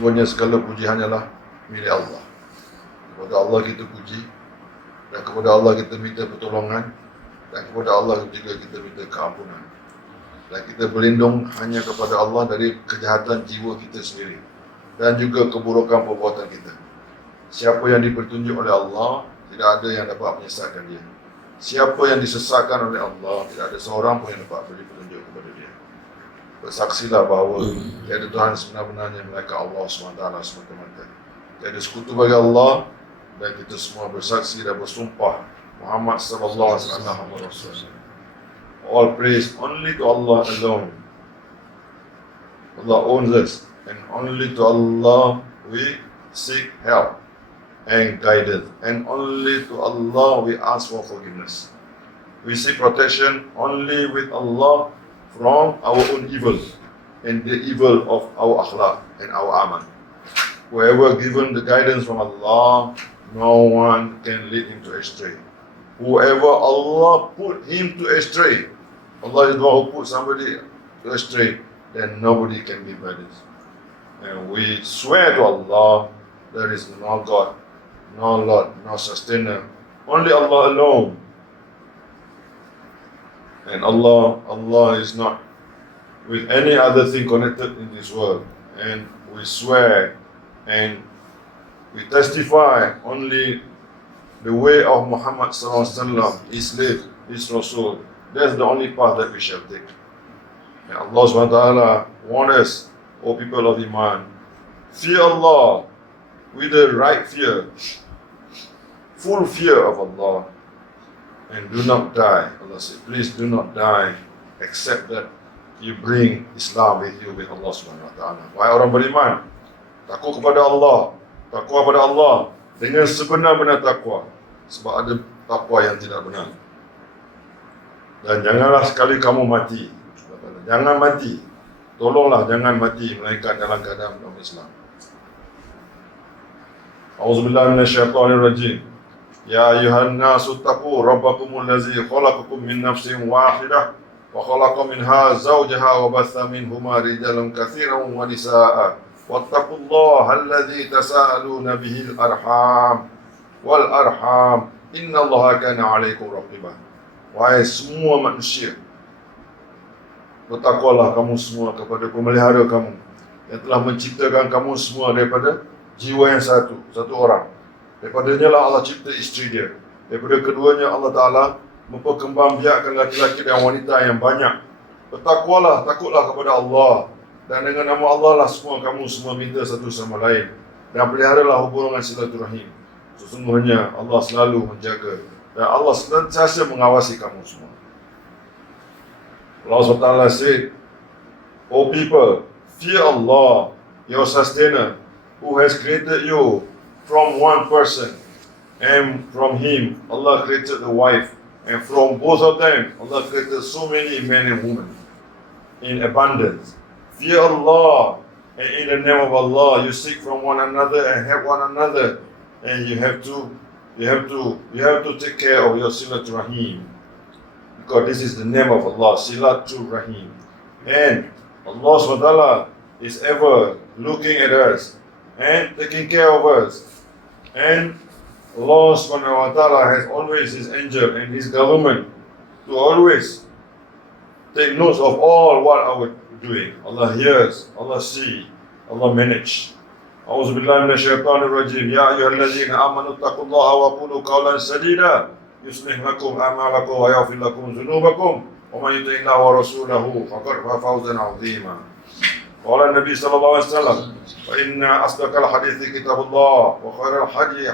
Sesungguhnya segala puji hanyalah milik Allah. Kepada Allah kita puji, dan kepada Allah kita minta pertolongan, dan kepada Allah juga kita minta keampunan. Dan kita berlindung hanya kepada Allah dari kejahatan jiwa kita sendiri dan juga keburukan perbuatan kita. Siapa yang dipertunjuk oleh Allah, tidak ada yang dapat menyesatkan dia. Siapa yang disesatkan oleh Allah, tidak ada seorang pun yang dapat beri petunjuk kepada dia. Bersaksilah bahawa tiada Tuhan sebenar-benarnya melainkan Allah SWT semata-mata. Tiada sekutu bagi Allah, dan kita semua bersaksi dan bersumpah Muhammad sallallahu alaihi wasallam. All praise only to Allah alone. Allah owns us, and only to Allah we seek help and guidance, and only to Allah we ask for forgiveness. We seek protection only with Allah from our own evil and the evil of our akhlaq and our amal. Whoever given the guidance from Allah, no one can lead him to astray. Whoever Allah put him to astray, Allah is the one who put somebody to astray, then nobody can give guidance. And we swear to Allah, there is no God, no Lord, no sustainer, only Allah alone. And Allah is not with any other thing connected in this world. And we swear and we testify only the way of Muhammad sallallahu alaihi wasallam, his slave, his Rasul. That's the only path that we shall take. And Allah subhanahu wa ta'ala warned us, O people of Iman, fear Allah with the right fear, full fear of Allah, and do not die. Allah said, please do not die except that you bring Islam with you with Allah subhanahu wa ta'ala. Wahai orang beriman, takut kepada Allah, takwa kepada Allah dengan sebenar-benar takwa, sebab ada takwa yang tidak benar. Dan janganlah sekali kamu mati. Jangan mati. Tolonglah jangan mati melainkan dalam keadaan dalam Islam. A'udzubillahi minasyaitonirrajim. Ya ayyuhan nasu taqu rabbakumul ladzi khalaqakum min nafsin wahidah wa khalaqa minha zawjaha wa batha minhuma rijalan katsiran wa nisaa'a. Wattaqullaha alladzi tasaaluna bihil arham wal arham innallaha kana 'alaikum raqiba. Wahai semua manusia, bertakwalah kamu semua kepada pemelihara kamu yang telah menciptakan kamu semua daripada jiwa yang satu orang. Daripadanya lah Allah cipta isteri dia. Daripada keduanya Allah Ta'ala memperkembangbiakkan laki-laki dan wanita yang banyak. Bertakwalah, takutlah kepada Allah, dan dengan nama Allah lah kamu semua minta satu sama lain, dan peliharalah hubungan silaturahim. Sesungguhnya Allah selalu menjaga, dan Allah senantiasa mengawasi kamu semua. Allah SWT said, O people, fear Allah, your sustainer, who has created you from one person, and from him Allah created the wife, and from both of them Allah created so many men and women in abundance. Fear Allah, and in the name of Allah you seek from one another and help one another, and you have to take care of your silatul rahim, because this is the name of Allah, silatul rahim. And Allah SWT is ever looking at us and taking care of us. And Allah SWT has always His angel and His government to always take notes of all what our doing. Allah hears, Allah sees, Allah manage. A'udzubillahi minasyaitonirrajim. Ya ayyuhallazina amanu taqullaha wa qulu qawlan sadida yuslih lakum a'malakum wa yaghfir lakum dhunubakum wa man yuti'illaha wa rasulahu faqad faza fawzan 'azima. Qala Nabi sallallahu alaihi wasallam, fa inna asdaqal hadithi kitabullah wa khairal hadi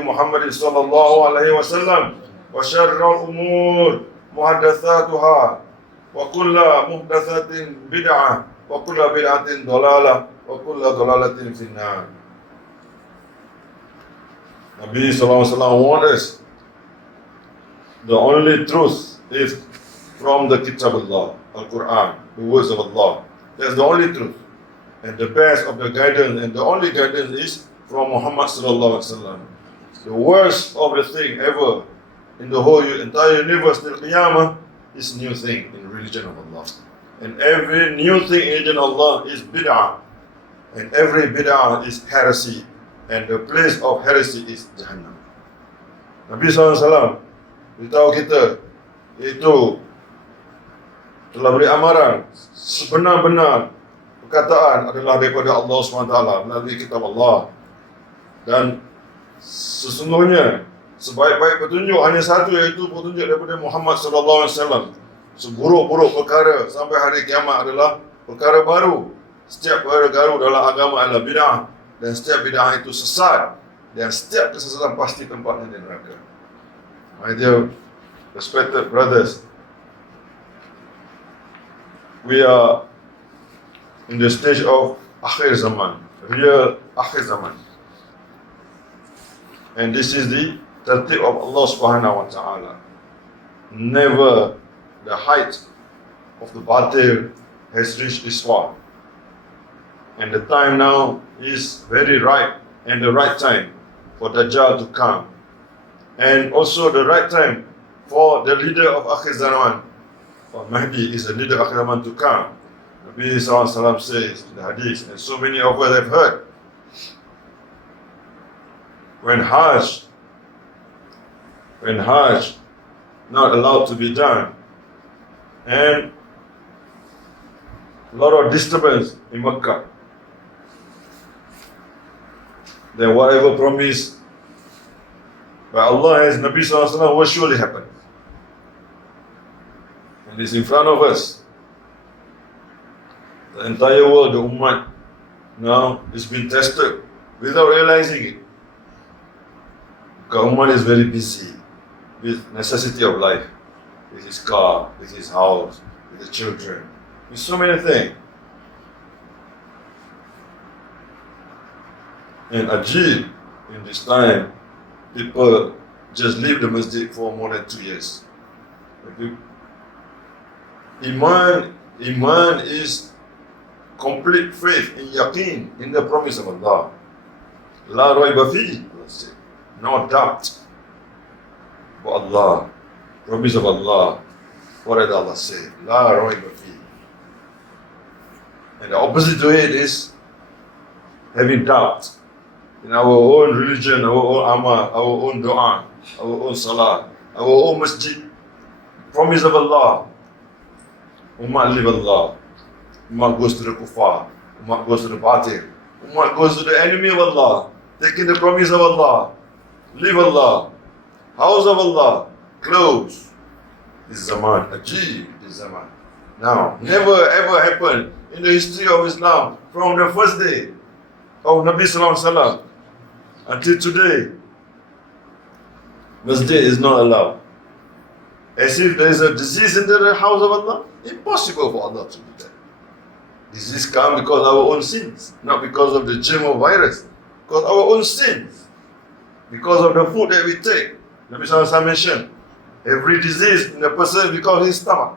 Muhammad sallallahu alaihi wasallam wa syarrul umur muhadatsatuha wa kullu muhdatsatin bid'ah wa kullu bid'atin dhalalah wa kullu dhalalatin finnar. Nabi sallallahu alaihi wasallam warned us, the only truth is from the Kitabullah, Al-Quran, the words of Allah. That's the only truth. And the best of the guidance and the only guidance is from Muhammad sallallahu alaihi wasallam. The worst of the thing ever in the whole entire universe till Qiyamah is new thing in religion of Allah. And every new thing in religion of Allah is bid'ah. And every bid'ah is heresy. And the place of heresy is Jahannam. Nabi SAW beritahu kita, iaitu telah beri amaran, sebenar-benar perkataan adalah daripada Allah SWT melalui kitab Allah. Dan sesungguhnya sebaik-baik petunjuk hanya satu, iaitu petunjuk daripada Muhammad SAW. Seburuk-buruk perkara sampai hari kiamat adalah perkara baru. Setiap perkara baru dalam agama adalah bid'ah, dan setiap bid'ah itu sesat, dan setiap kesesatan pasti tempatnya di neraka. My dear respected brothers, we are in the stage of akhir zaman, real akhir zaman. And this is the tertib of Allah Subhanahu wa Ta'ala. Never the height of the batil has reached this far. And the time now is very ripe, and the right time for Dajjal to come. And also the right time for the leader of Akhir Zaman, or Mahdi is the leader of Akhir Zaman to come. Nabi SAW says in the hadith, and so many of us have heard, when Hajj not allowed to be done, and a lot of disturbance in Makkah, then whatever promise by Allah as Nabi SAW will surely happen. And it's in front of us. The entire world, the Ummah, now is being tested without realizing it. Because Ummah is very busy with necessity of life, with his car, with his house, with the children, with so many things. And Ajib, in this time, people just leave the masjid for more than 2 years. Iman is complete faith in yaqeen, in the promise of Allah. La rayba fi, no doubt. But Allah, promise of Allah, what did Allah say? La rayba fi. And the opposite to it is having doubt in our own religion, our own amal, our own dua, our own salah, our own masjid. Promise of Allah. Ummah leave Allah. Ummah goes to the kuffar. Ummah goes to the batil. Ummah goes to the enemy of Allah, taking the promise of Allah. Leave Allah. House of Allah. Close. This zaman. Ajib. This zaman. Now, never ever happened in the history of Islam from the first day of Nabi Sallallahu Alaihi Wasallam until today. Masjid is not allowed. As if there is a disease in the house of Allah. Impossible for Allah to do that. Disease comes because of our own sins, not because of the germ or virus. Because of our own sins. Because of the food that we take. Nabi Sallallahu Alaihi Wasallam mentioned, every disease in a person is because of his stomach.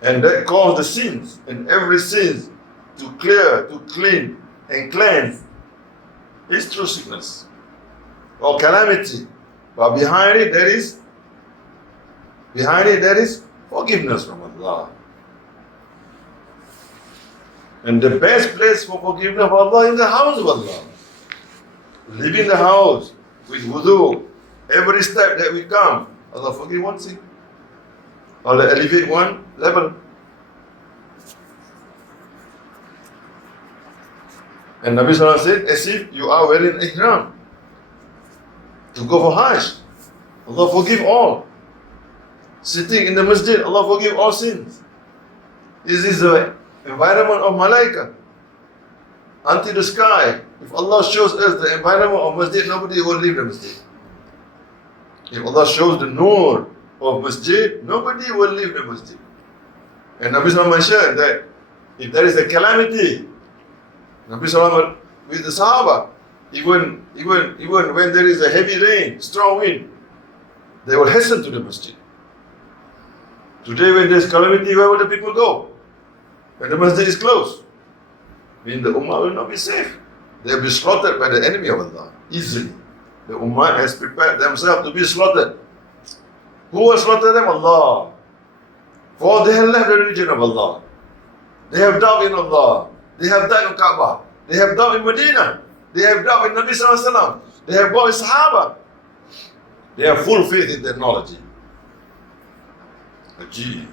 And that causes the sins. And every sin to clear, to clean, and cleanse is true sickness or calamity. But behind it there is forgiveness from Allah. And the best place for forgiveness of Allah is the house of Allah. Leaving the house with wudu, every step that we come, Allah forgive one sin. Allah elevate one level. And Nabi Sallallahu Alaihi Wasallam said, as if you are wearing ihram to go for Hajj. Allah forgive all. Sitting in the masjid, Allah forgive all sins. This is the environment of malaika. Until the sky. If Allah shows us the environment of masjid, nobody will leave the masjid. If Allah shows the nur of masjid, nobody will leave the masjid. And Nabi Sallallahu mentioned that if there is a calamity, Nabi Sallallahu with the Sahaba, even when there is a heavy rain, strong wind, they will hasten to the masjid. Today when there is calamity, where will the people go? When the masjid is closed. Meaning the ummah will not be safe. They will be slaughtered by the enemy of Allah, easily. The ummah has prepared themselves to be slaughtered. Who will slaughter them? Allah. For they have left the religion of Allah. They have doubt in Allah. They have died in Kaaba. They have died in Medina. They have died in Nabi Sallallahu Alaihi Wasallam. They have died in Sahaba. They have full faith in technology. Ajib.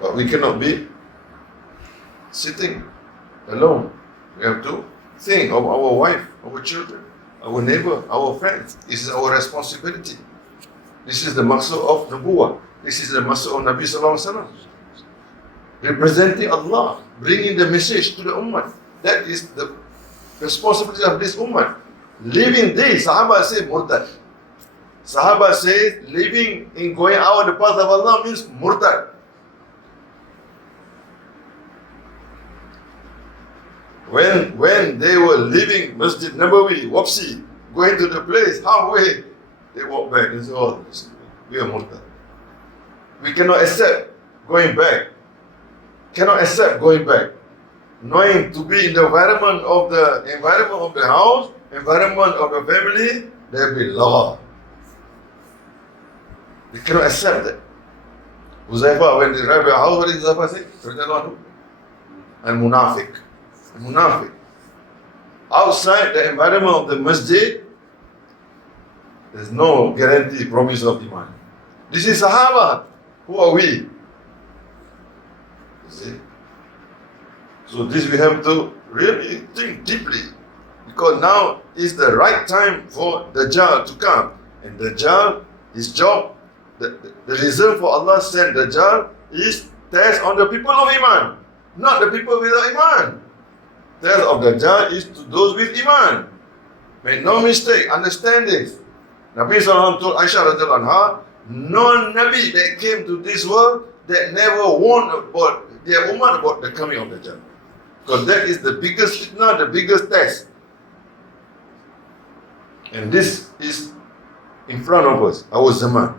But we cannot be sitting alone. We have to think of our wife, our children, our neighbor, our friends. This is our responsibility. This is the maqsad of Nubuwah. This is the maqsad of Nabi Sallallahu Alaihi Wasallam. Representing Allah, bringing the message to the ummah. That is the responsibility of this ummah. Living this, Sahaba say murtad. Sahaba say living in going out the path of Allah means murtad. When they were leaving Masjid Nabawi, Wapsi, going to the place, halfway, they walked back and said, oh, we are murtad. We cannot accept going back. Cannot accept going back. Knowing to be in the environment of the house, environment of the family, there will be law. We cannot accept that. Huzaifah, when they arrived at the house, what did Huzaifah say? Al-Munafiq. Munafiq. Outside the environment of the masjid, there's no guarantee, promise of Iman. This is Sahaba. Who are we? You see? So this we have to really think deeply. Because now is the right time for Dajjal to come. And Dajjal, his job, the reason for Allah sent Dajjal is test on the people of Iman, not the people without Iman. Test of Dajjal is to those with Iman. Make no mistake, understand this. Nabi Sallallahu told Aisha radhiyallahu anha, no Nabi that came to this world that never warned about their ummah about the coming of Dajjal. Because that is the biggest fitna, the biggest test. And this is in front of us, our zaman.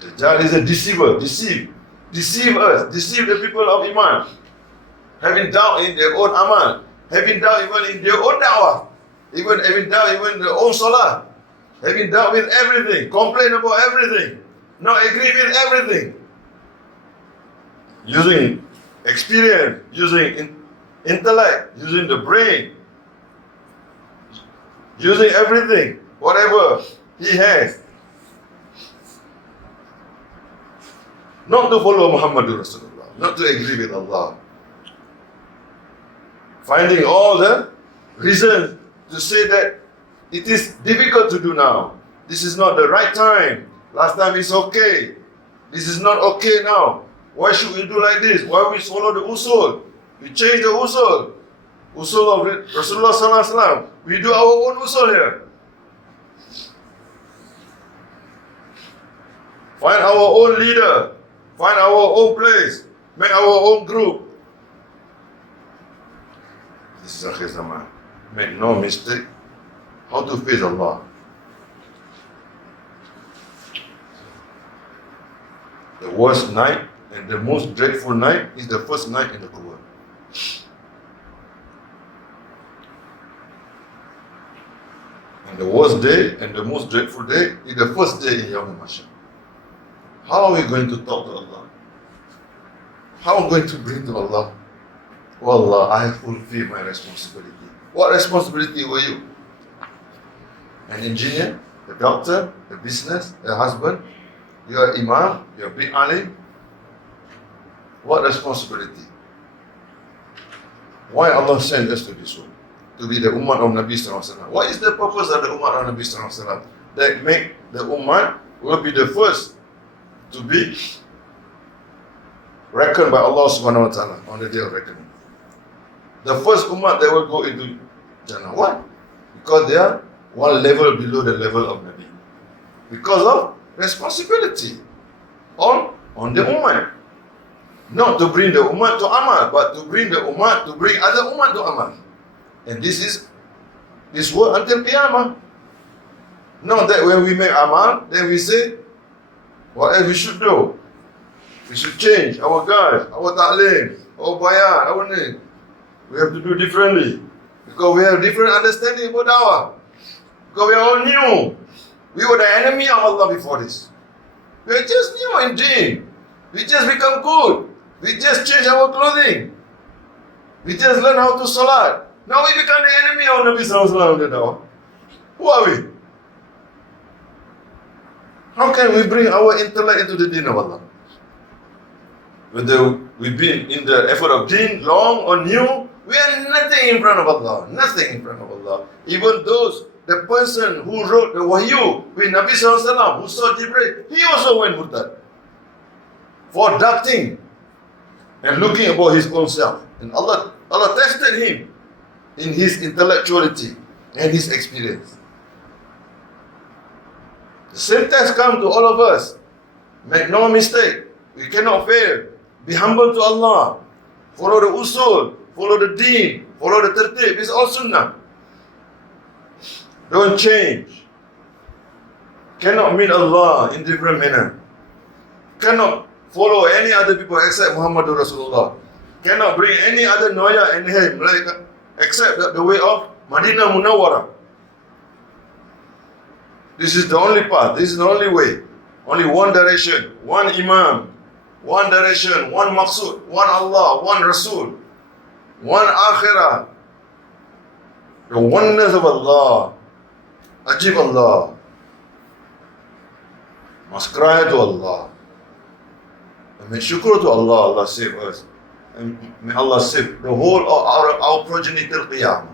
Dajjal is a deceiver, deceive us, deceive the people of Iman. Having doubt in their own amal, having doubt even in their own da'wah, even having doubt even in their own salah, having doubt with everything, complain about everything, not agree with everything. Using experience, using intellect, using the brain, using everything, whatever he has. Not to follow Muhammadur Rasulullah, not to agree with Allah. Finding all the reasons to say that it is difficult to do now. This is not the right time. Last time it's okay. This is not okay now. Why should we do like this? Why we follow the usul? We change the usul. Usul of Rasulullah Sallallahu Alaihi Wasallam. We do our own usul here. Find our own leader. Find our own place. Make our own group. This is Akhir Zaman. Make no mistake. How to face Allah. The worst night and the most dreadful night is the first night in the Quran. And the worst day and the most dreadful day is the first day in Yawm al-Mahshar. How are we going to talk to Allah? How are we going to bring to Allah? Oh Allah, I have fulfilled my responsibility. What responsibility were you? An engineer, a doctor, a business, a husband, you are imam, you are big alim. What responsibility? Why Allah sent us to this world? To be the ummah of Nabi Sallallahu Alaihi Wasallam. What is the purpose of the ummah of Nabi Sallallahu Alaihi Wasallam? That make the ummah will be the first to be reckoned by Allah Subhanahu Wa Taala on the day of reckoning. The first ummah that will go into Jannah. Why? Because they are one level below the level of Nabi. Because of responsibility on the ummah. Not to bring the ummah to amal, but to bring the ummah to bring other ummah to amal. And this is this work until Qiyamah. Not that when we make amal, then we say, what else we should do? We should change our guys, our ta'lim, our bayan, our name. We have to do differently. Because we have different understanding about dawah. Because we are all new. We were the enemy of Allah before this. We are just new in deen. We just become good. We just change our clothing. We just learn how to salat. Now we become the enemy of Nabi Sallallahu Alaihi Wasallam. Who are we? How can we bring our intellect into the deen of Allah? Whether we've been in the effort of deen long or new, we are nothing in front of Allah. Nothing in front of Allah. Even the person who wrote the wahyu with Nabi Sallallahu Alaihi Wasallam, who saw Jibreel, he also went murtad for doubting and looking about his own self. And Allah tested him in his intellectuality and his experience. The same test comes to all of us. Make no mistake. We cannot fail. Be humble to Allah. Follow the usul. Follow the deen. Follow the tertib. It's all sunnah. Don't change. Cannot meet Allah in different manner. Cannot follow any other people except Muhammadur Rasulullah. Cannot bring any other noya and him except the way of Madinah Munawwarah. This is the only path. This is the only way. Only one direction, one Imam, one direction, one Maqsood, one Allah, one Rasul, one Akhirah. The oneness of Allah. Ajib Allah. Must cry to Allah. And make shukr to Allah. Allah save us. And may Allah save the whole of our progeny till Qiyamah.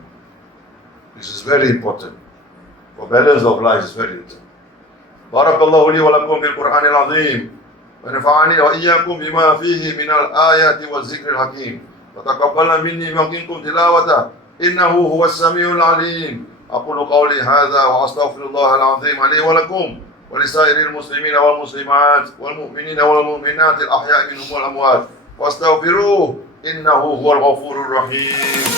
This is very important. For balance of life is very important. Barakallahu li wa lakum bil Qur'an al-azim. Wa nafa'ani wa iyyakum bima fihi min al-ayati wa zikr al-hakim. Wa taqabbala minni wa minkum tilawata. Innahu huwa as-sami'ul alim. أقول قولي هذا وأستغفر الله العظيم لي ولكم ولسائر المسلمين والمسلمات والمؤمنين والمؤمنات الأحياء منهم والأموات واستغفروه إنه هو الغفور الرحيم.